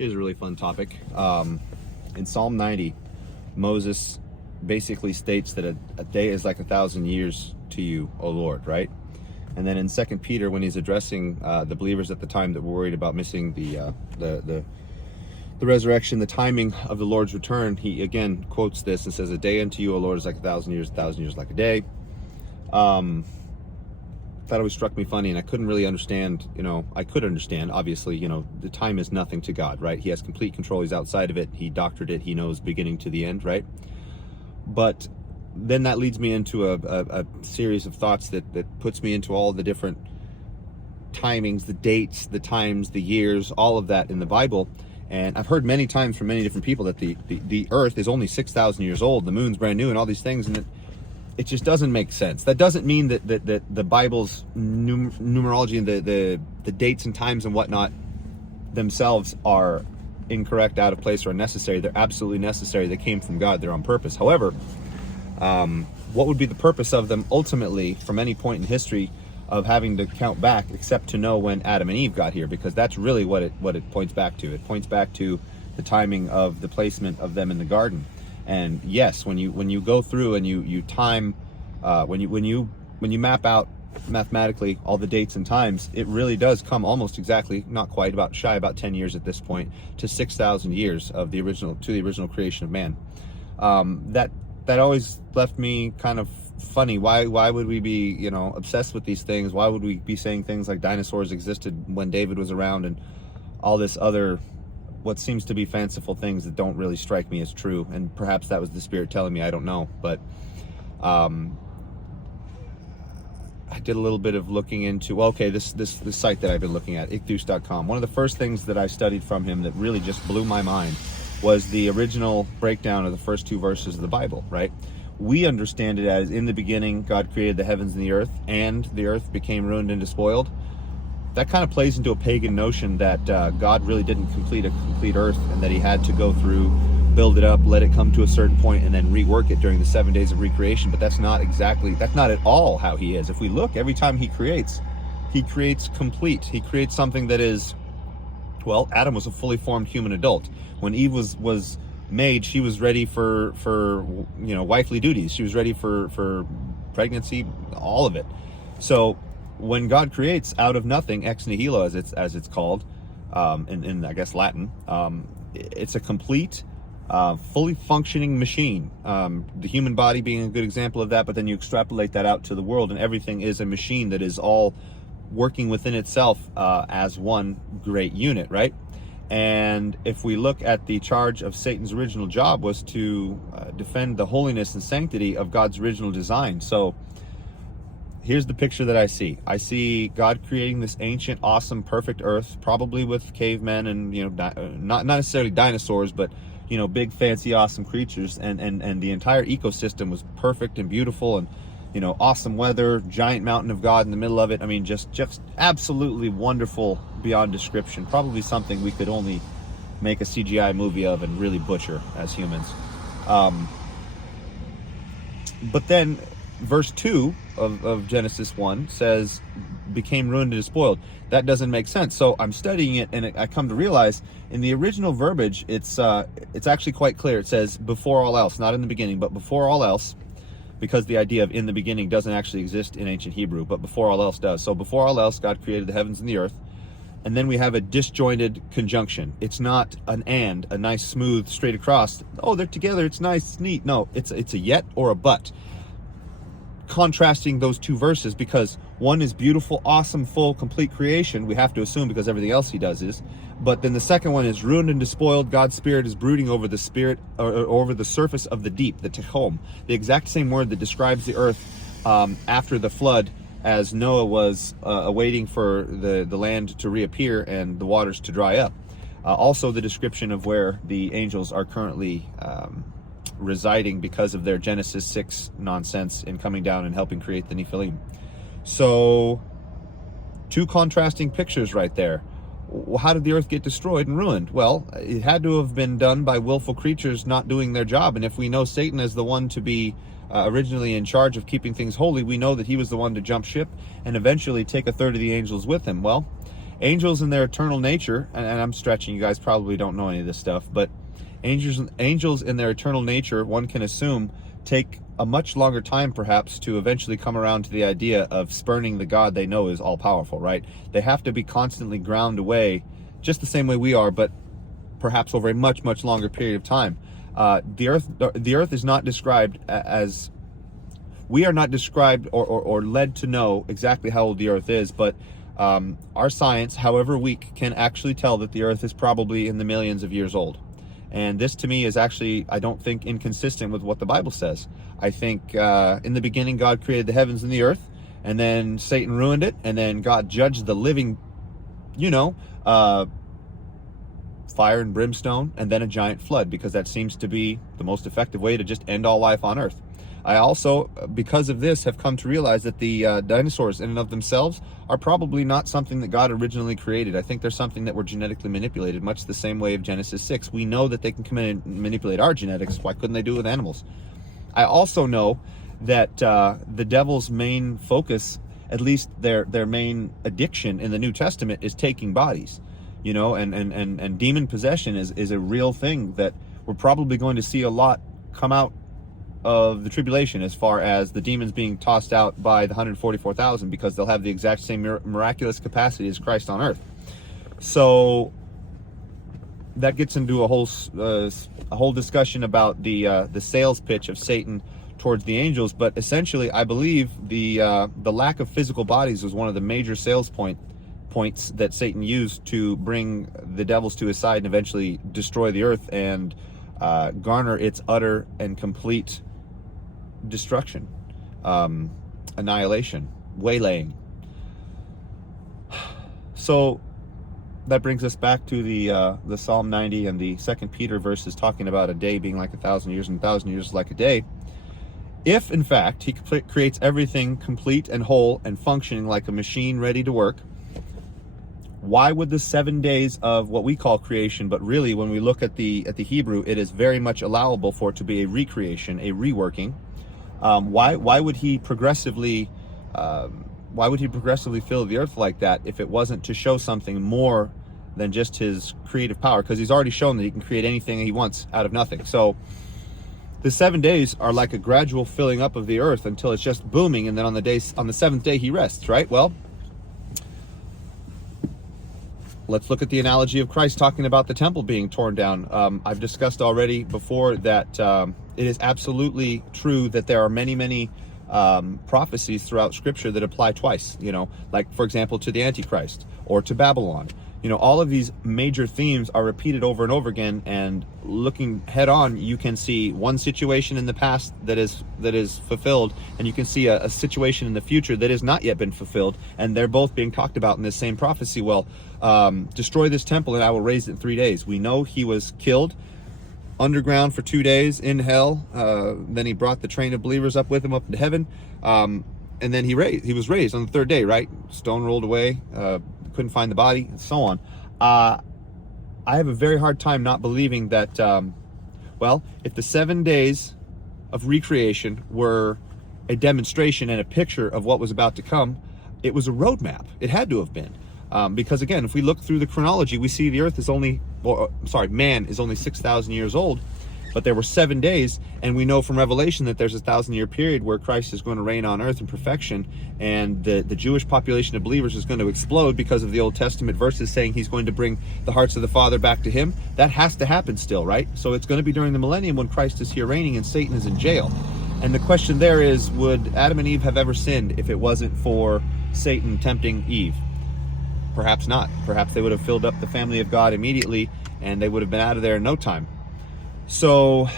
Here's a really fun topic. In Psalm 90, Moses basically states that a day is like 1,000 years to you, O Lord, right? And then in 2 Peter, when he's addressing the believers at the time that were worried about missing the resurrection, the timing of the Lord's return, he again quotes this and says, "A day unto you, O Lord, is like 1,000 years, 1,000 years like a day." That always struck me funny, and I couldn't really understand. I could understand, obviously, the time is nothing to God, right? He has complete control. He's outside of it. He doctored it. He knows beginning to the end, right? But then that leads me into a series of thoughts that puts me into all the different timings, the dates, the times, the years, all of that in the Bible. And I've heard many times from many different people that the earth is only 6,000 years old, the moon's brand new, and all these things, and it just doesn't make sense. That doesn't mean that the Bible's numerology and the dates and times and whatnot themselves are incorrect, out of place, or unnecessary. They're absolutely necessary. They came from God. They're on purpose. However, what would be the purpose of them ultimately from any point in history of having to count back, except to know when Adam and Eve got here? Because that's really what it points back to. It points back to the timing of the placement of them in the garden. And yes, when you go through and you time, when you map out mathematically all the dates and times, it really does come almost exactly, not quite, about 10 years at this point, to 6,000 years of the original creation of man. That always left me kind of funny. Why would we be obsessed with these things? Why would we be saying things like dinosaurs existed when David was around, and all this other what seems to be fanciful things that don't really strike me as true? And perhaps that was the Spirit telling me, I don't know. But I did a little bit of looking into, this site that I've been looking at, ichthus.com. One of the first things that I studied from him that really just blew my mind was the original breakdown of the first two verses of the Bible, right? We understand it as, in the beginning, God created the heavens and the earth became ruined and despoiled. That kind of plays into a pagan notion that God really didn't complete a complete earth, and that he had to go through, build it up, let it come to a certain point, and then rework it during the 7 days of recreation. But that's not at all how he is. If we look, every time he creates complete. He creates something that is, Adam was a fully formed human adult. When Eve was made, she was ready for wifely duties. She was ready for pregnancy, all of it. So when God creates out of nothing, ex nihilo as it's called, in I guess Latin, it's a complete, fully functioning machine. The human body being a good example of that, but then you extrapolate that out to the world, and everything is a machine that is all working within itself as one great unit, right? And if we look at the charge of Satan's original job was to defend the holiness and sanctity of God's original design. So here's the picture that I see. I see God creating this ancient, awesome, perfect earth, probably with cavemen and, not necessarily dinosaurs, but, big, fancy, awesome creatures. And the entire ecosystem was perfect and beautiful, and, awesome weather, giant mountain of God in the middle of it. I mean, just absolutely wonderful beyond description. Probably something we could only make a CGI movie of and really butcher as humans. But then verse 2 of Genesis 1 says, became ruined and despoiled. That doesn't make sense. So I'm studying it, and I come to realize in the original verbiage, it's actually quite clear. It says before all else, not in the beginning, but before all else, because the idea of in the beginning doesn't actually exist in ancient Hebrew, but before all else does. So before all else, God created the heavens and the earth. And then we have a disjointed conjunction. It's not an and, a nice, smooth, straight across. Oh, they're together. It's nice, it's neat. No, it's a yet or a but. Contrasting those two verses, because one is beautiful, awesome, full, complete creation. We have to assume, because everything else he does is. But then the second one is ruined and despoiled. God's Spirit is brooding over the spirit, or over the surface of the deep, the tehom, the exact same word that describes the earth after the flood, as Noah was awaiting for the land to reappear and the waters to dry up. Also the description of where the angels are currently residing because of their Genesis 6 nonsense in coming down and helping create the Nephilim. So, two contrasting pictures right there. How did the earth get destroyed and ruined? Well, it had to have been done by willful creatures not doing their job. And if we know Satan as the one to be originally in charge of keeping things holy, we know that he was the one to jump ship and eventually take a third of the angels with him. Well, Angels in their eternal nature, and I'm stretching, you guys probably don't know any of this stuff, but angels in their eternal nature, one can assume, take a much longer time perhaps to eventually come around to the idea of spurning the God they know is all-powerful, right? They have to be constantly ground away, just the same way we are, but perhaps over a much, much longer period of time. The earth is not described as, we are not described or led to know exactly how old the earth is, but our science, however weak, can actually tell that the earth is probably in the millions of years old. And this to me is actually, I don't think, inconsistent with what the Bible says. I think in the beginning God created the heavens and the earth, and then Satan ruined it, and then God judged the living, fire and brimstone, and then a giant flood, because that seems to be the most effective way to just end all life on earth. I also, because of this, have come to realize that the dinosaurs in and of themselves are probably not something that God originally created. I think they're something that were genetically manipulated, much the same way of Genesis 6. We know that they can come in and manipulate our genetics. Why couldn't they do it with animals? I also know that the devil's main focus, at least their main addiction in the New Testament, is taking bodies. And demon possession is a real thing that we're probably going to see a lot come out of the tribulation, as far as the demons being tossed out by the 144,000, because they'll have the exact same miraculous capacity as Christ on earth. So that gets into a whole discussion about the sales pitch of Satan towards the angels. But essentially, I believe the lack of physical bodies was one of the major sales points that Satan used to bring the devils to his side and eventually destroy the earth and garner its utter and complete destruction, annihilation, waylaying. So that brings us back to the Psalm 90 and the 2 Peter verses talking about a day being like 1,000 years and 1,000 years like a day. If in fact he creates everything complete and whole and functioning like a machine ready to work, why would the 7 days of what we call creation, but really when we look at the Hebrew, it is very much allowable for it to be a recreation, a reworking? Why would he progressively fill the earth like that if it wasn't to show something more than just his creative power? Because he's already shown that he can create anything he wants out of nothing. So the 7 days are like a gradual filling up of the earth until it's just booming, and then on the seventh day he rests, right? Well, let's look at the analogy of Christ talking about the temple being torn down. I've discussed already before that it is absolutely true that there are many prophecies throughout Scripture that apply twice, like, for example, to the Antichrist or to Babylon. All of these major themes are repeated over and over again, and looking head on, you can see one situation in the past that is fulfilled, and you can see a situation in the future that has not yet been fulfilled, and they're both being talked about in this same prophecy. Well, destroy this temple and I will raise it in 3 days. We know he was killed underground for 2 days in hell. Then he brought the train of believers up with him up into heaven, and then he was raised on the third day, right? Stone rolled away, couldn't find the body, and so on. I have a very hard time not believing that, if the 7 days of recreation were a demonstration and a picture of what was about to come, it was a roadmap. It had to have been. Because again, if we look through the chronology, we see the earth is man is only 6,000 years old, but there were 7 days, and we know from Revelation that there's a 1,000-year period where Christ is going to reign on earth in perfection, and the Jewish population of believers is going to explode because of the Old Testament verses saying he's going to bring the hearts of the Father back to him. That has to happen still, right? So it's going to be during the millennium when Christ is here reigning and Satan is in jail. And the question there is, would Adam and Eve have ever sinned if it wasn't for Satan tempting Eve? Perhaps not. Perhaps they would have filled up the family of God immediately, and they would have been out of there in no time. So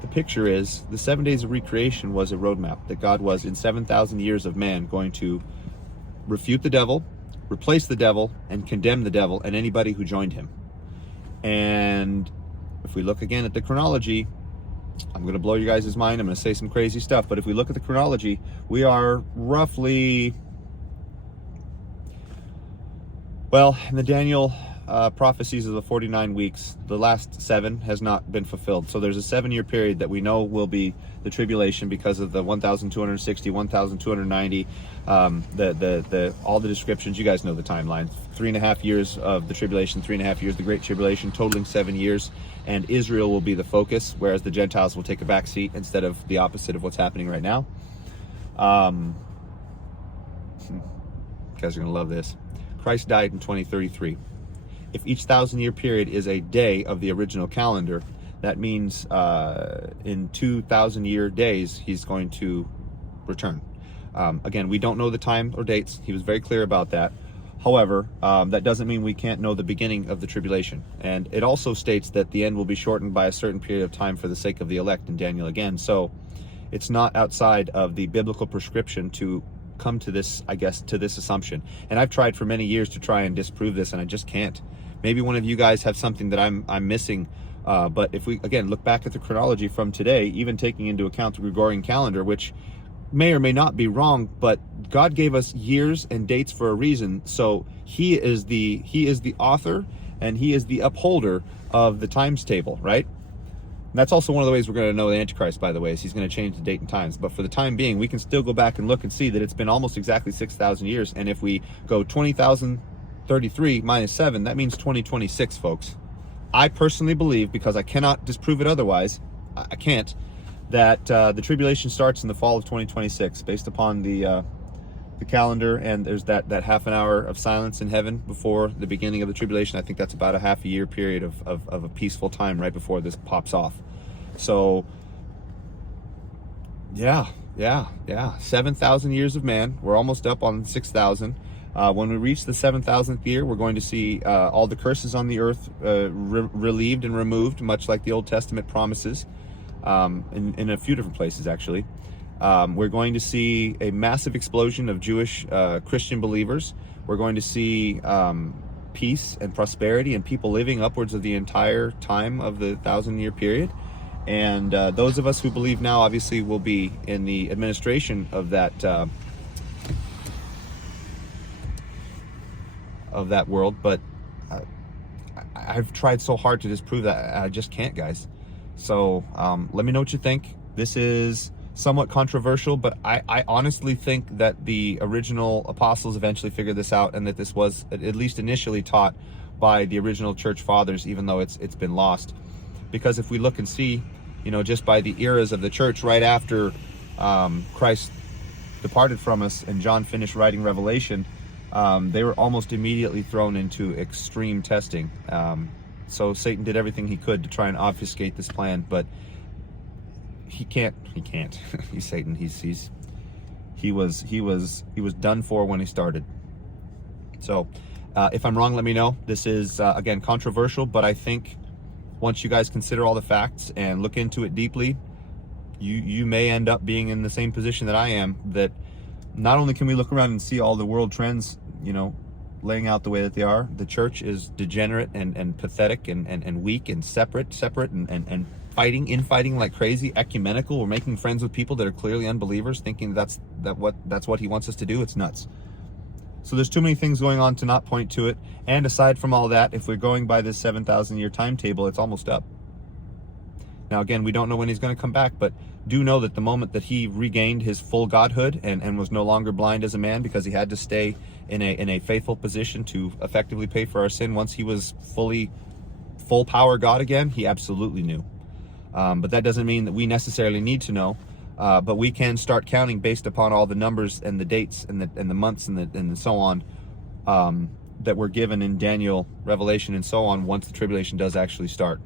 the picture is the 7 days of recreation was a roadmap that God was, in 7,000 years of man, going to refute the devil, replace the devil, and condemn the devil and anybody who joined him. And if we look again at the chronology, I'm going to blow you guys' mind. I'm going to say some crazy stuff, but if we look at the chronology, we are roughly, in the Daniel prophecies of the 49 weeks, the last 7 has not been fulfilled. So there's a 7-year period that we know will be the tribulation because of the 1,260, 1,290, all the descriptions. You guys know the timeline. 3.5 years of the tribulation, 3.5 years the Great Tribulation, totaling 7 years. And Israel will be the focus, whereas the Gentiles will take a back seat instead of the opposite of what's happening right now. You guys are going to love this. Christ died in 2033. If each 1,000-year period is a day of the original calendar, that means in 2,000-year days, he's going to return. Again, we don't know the time or dates. He was very clear about that. However, that doesn't mean we can't know the beginning of the tribulation. And it also states that the end will be shortened by a certain period of time for the sake of the elect in Daniel again. So it's not outside of the biblical prescription to come to this, I guess, to this assumption. And I've tried for many years to try and disprove this, and I just can't. Maybe one of you guys have something that I'm missing. But if we, again, look back at the chronology from today, even taking into account the Gregorian calendar, which may or may not be wrong, but God gave us years and dates for a reason. So he is the author, and he is the upholder of the times table, right? And that's also one of the ways we're going to know the Antichrist, by the way, is he's going to change the date and times. But for the time being, we can still go back and look and see that it's been almost exactly 6,000 years. And if we go 20,033 minus 7, that means 2026, folks. I personally believe, because I cannot disprove it otherwise, I can't, that the tribulation starts in the fall of 2026, based upon the calendar, and there's that half an hour of silence in heaven before the beginning of the tribulation. I think that's about a half a year period of a peaceful time right before this pops off. So yeah, 7,000 years of man. We're almost up on 6,000. When we reach the 7,000th year, we're going to see all the curses on the earth relieved and removed, much like the Old Testament promises, in a few different places, actually. We're going to see a massive explosion of Jewish Christian believers. We're going to see peace and prosperity and people living upwards of the entire time of the 1,000-year period. And those of us who believe now, obviously, will be in the administration of that world. But I've tried so hard to disprove that. I just can't, guys. So let me know what you think. This is somewhat controversial, but I honestly think that the original apostles eventually figured this out, and that this was at least initially taught by the original church fathers, even though it's been lost. Because if we look and see, just by the eras of the church, right after Christ departed from us and John finished writing Revelation, they were almost immediately thrown into extreme testing. So Satan did everything he could to try and obfuscate this plan, but he can't. He's Satan. He was done for when he started. So if I'm wrong, let me know. This is again controversial, but I think once you guys consider all the facts and look into it deeply, you may end up being in the same position that I am, that not only can we look around and see all the world trends, laying out the way that they are, the church is degenerate and pathetic and weak and separate and infighting like crazy, ecumenical. We're making friends with people that are clearly unbelievers, thinking that's what he wants us to do. It's nuts. So there's too many things going on to not point to it. And aside from all that, if we're going by this 7,000-year timetable, it's almost up. Now, again, we don't know when he's going to come back, but do know that the moment that he regained his full godhood and was no longer blind as a man, because he had to stay in a faithful position to effectively pay for our sin, once he was full power God again, he absolutely knew. But that doesn't mean that we necessarily need to know. But we can start counting based upon all the numbers and the dates and the months and so on that were given in Daniel, Revelation, and so on once the tribulation does actually start.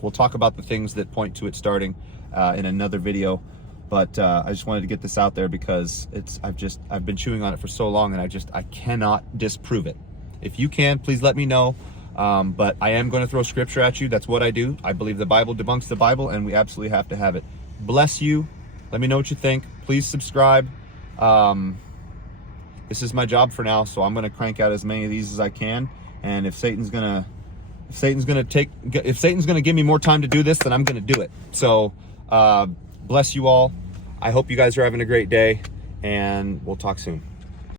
We'll talk about the things that point to it starting in another video, but I just wanted to get this out there because I've been chewing on it for so long, and I cannot disprove it. If you can, please let me know. But I am going to throw scripture at you. That's what I do. I believe the Bible debunks the Bible, and we absolutely have to have it. Bless you. Let me know what you think. Please subscribe. This is my job for now, so I'm going to crank out as many of these as I can. And if Satan's going to give me more time to do this, then I'm going to do it. So bless you all. I hope you guys are having a great day, and we'll talk soon.